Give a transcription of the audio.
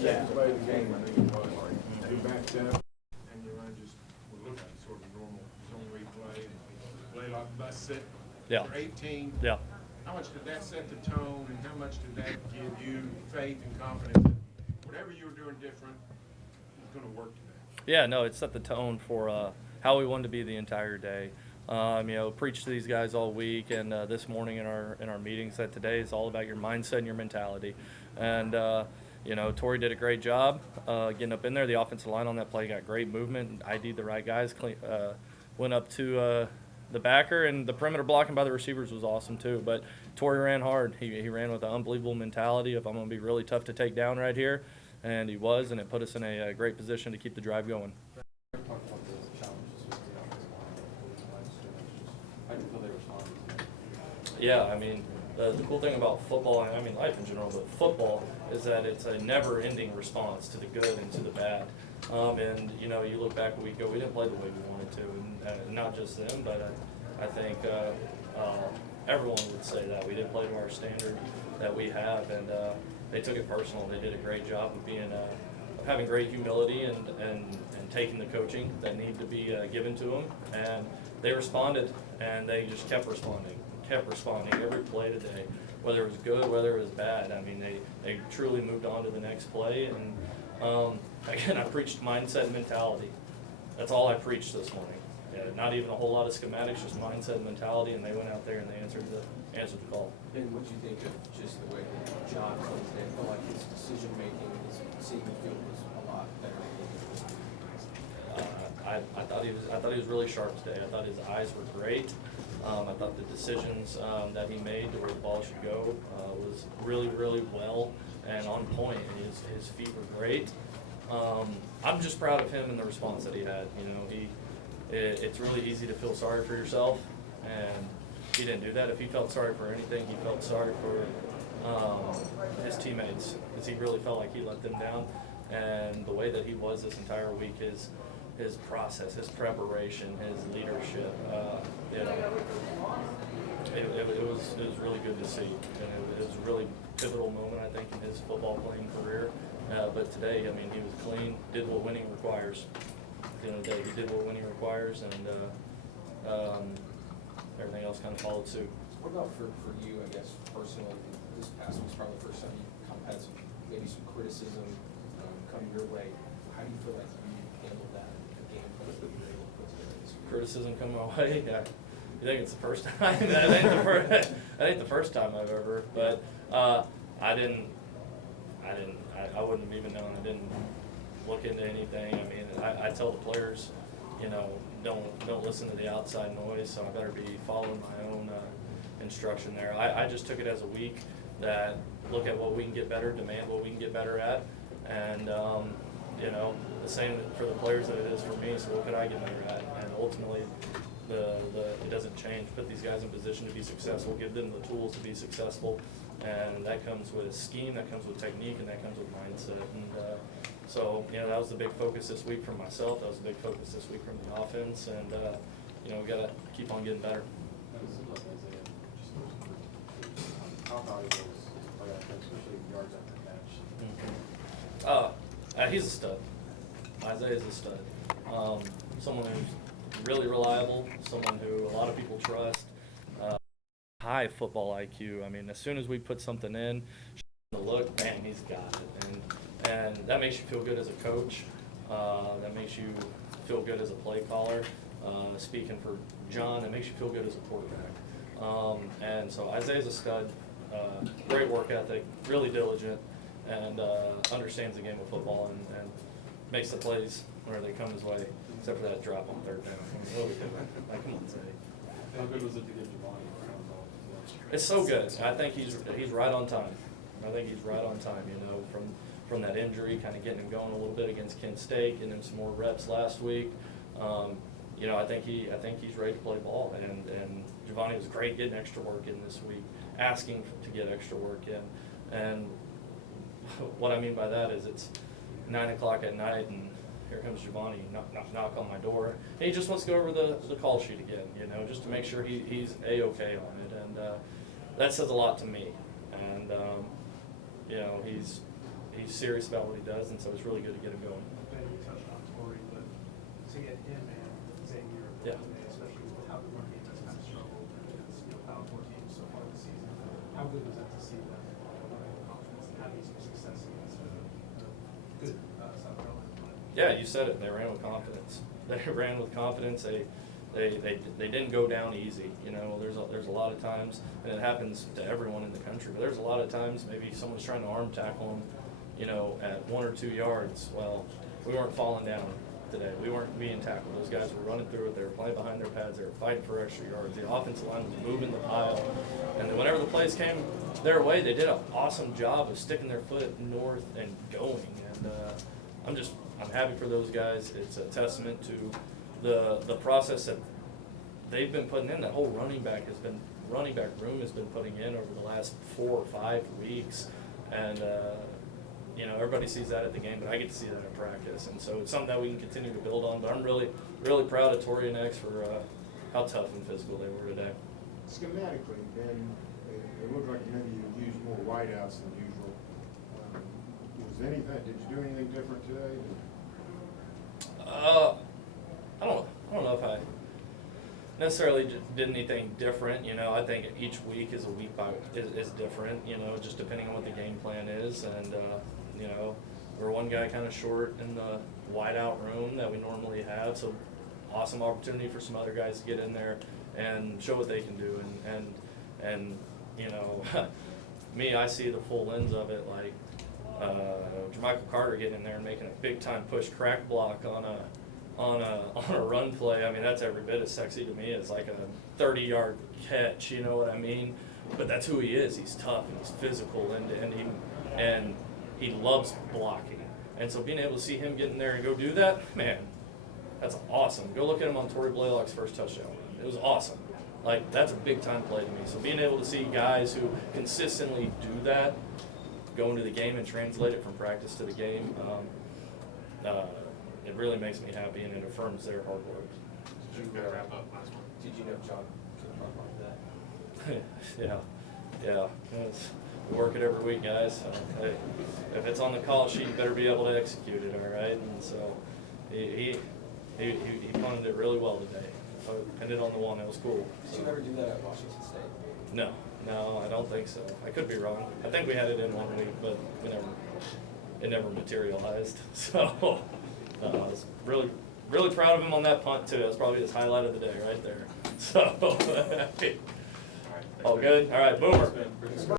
second play of the game, I think it was. He backed up, and you run just would look like sort of normal zone replay, play like bus sit. Yeah. For 18. Yeah. How much did that set the tone, and how much did that give you faith and confidence that whatever you were doing different was going to work today? Yeah, no, it set the tone for how we wanted to be the entire day. Preached to these guys all week, and this morning in our meetings that today is all about your mindset and your mentality. And Torrey did a great job getting up in there. The offensive line on that play got great movement, ID'd the right guys, went up to the backer, and the perimeter blocking by the receivers was awesome too. But Torrey ran hard. He ran with an unbelievable mentality of I'm going to be really tough to take down right here, and he was, and it put us in a great position to keep the drive going. Yeah, I mean, the cool thing about football, and I mean life in general, but football is that it's a never-ending response to the good and to the bad. You look back a week ago, we didn't play the way we wanted to, and not just them, but I think everyone would say that. We didn't play to our standard that we have, and they took it personal. They did a great job of having great humility and taking the coaching that needed to be given to them, and they responded, and they just kept responding every play today, whether it was good, whether it was bad. I mean, they truly moved on to the next play, and again, I preached mindset and mentality. That's all I preached this morning. Yeah, not even a whole lot of schematics, just mindset and mentality, and they went out there and they answered the call. And what do you think of just the way that John played today? I felt like his decision making, his seeing the field was a lot better than I thought he was really sharp today. I thought his eyes were great. I thought the decisions that he made to where the ball should go was really, really well and on point. His feet were great. I'm just proud of him and the response that he had. It's really easy to feel sorry for yourself, and he didn't do that. If he felt sorry for anything, he felt sorry for his teammates, because he really felt like he let them down. And the way that he was this entire week, his process, his preparation, his leadership, it was really good to see. And it was a really pivotal moment, I think, in his football playing career. But today, I mean, he was clean, did what winning requires. At the end of the day, he did what winning requires, and everything else kind of followed suit. What about for you, I guess, personally? This past week's probably the first time you've had maybe some criticism come your way. How do you feel like you handled that game plan that you were able to put together this week? Criticism come my way? Yeah. You think it's the first time? That ain't the first time I've ever. But I wouldn't have even known. I didn't look into anything. I mean, I tell the players, don't listen to the outside noise. So I better be following my own instruction there. I just took it as a week that look at what we can get better, demand what we can get better at, and the same for the players that it is for me. So what could I get better at? And ultimately, it doesn't change. Put these guys in position to be successful. Give them the tools to be successful, and that comes with scheme, that comes with technique, and that comes with mindset. And so that was the big focus this week from myself. That was the big focus this week from the offense, and we got to keep on getting better. How valuable is play offense, especially yards after catch? He's a stud. Isaiah's a stud. Someone who's really reliable, someone who a lot of people trust. High football IQ. I mean, as soon as we put something in, the look, bang, he's got it. And that makes you feel good as a coach. That makes you feel good as a play caller. Speaking for John, it makes you feel good as a quarterback. And so Isaiah's a stud. Great work ethic, really diligent, and understands the game of football and makes the plays where they come his way, except for that drop on third down. Like, come on, say. How good was it to get Giovanni? It's so good. I think he's right on time. I think he's right on time. From that injury, kind of getting him going a little bit against Kent State, getting him some more reps last week. I think he's ready to play ball. And Giovanni was great getting extra work in this week, asking to get extra work in. And what I mean by that is it's 9 o'clock at night, and here comes Giovanni, knock on my door. And he just wants to go over the call sheet again, just to make sure he's A-okay on it. And that says a lot to me. And, he's serious about what he does, and so it's really good to get him going. Ben, you touched on Torrey, but to get him and Xavier, Yeah. especially with how the run game has kind of struggled against Power 4 teams so far this season, how good was that to see them running with confidence and having some success against a good South Carolina play? Yeah, you said it. They ran with confidence. They ran with confidence. They didn't go down easy. You know, there's a lot of times, and it happens to everyone in the country. But there's a lot of times maybe someone's trying to arm tackle them, you know, at 1 or 2 yards. Well, we weren't falling down today. We weren't being tackled. Those guys were running through it. They were playing behind their pads. They were fighting for extra yards. The offensive line was moving the pile, and then whenever the plays came their way, they did an awesome job of sticking their foot north and going. And I'm happy for those guys. It's a testament to the process that they've been putting in. That whole running back room has been putting in over the last 4 or 5 weeks, and you know, everybody sees that at the game, but I get to see that in practice, and so it's something that we can continue to build on. But I'm really proud of Torrey and X for how tough and physical they were today. Schematically, Ben, it looked like maybe you used more wideouts than usual. Did you do anything different today? I don't know if I necessarily did anything different. You know, I think each week is different. You know, just depending on what the game plan is, and you know, we're one guy kind of short in the wideout room that we normally have, so awesome opportunity for some other guys to get in there and show what they can do. And you know, me, I see the full lens of it, like Jermichael Carter getting in there and making a big time push crack block on a run play. I mean, that's every bit as sexy to me as like a 30-yard catch, you know what I mean? But that's who he is. He's tough and he's physical, and he loves blocking. And so being able to see him get in there and go do that, man, that's awesome. Go look at him on Torrey Blaylock's first touchdown run. It was awesome. Like, that's a big time play to me. So being able to see guys who consistently do that, go into the game and translate it from practice to the game, it really makes me happy, and it affirms their hard work. Did you wrap up last one? Did you know John could run like that? Yeah. We work it every week, guys. Hey, if it's on the call sheet, you better be able to execute it, all right? And so he punted it really well today. Pinned it on the one. It was cool. Did you ever do that at Washington State? No, I don't think so. I could be wrong. I think we had it in 1 week, but it never materialized. So I was really proud of him on that punt too. That's probably his highlight of the day right there. So all good. All right, Boomer.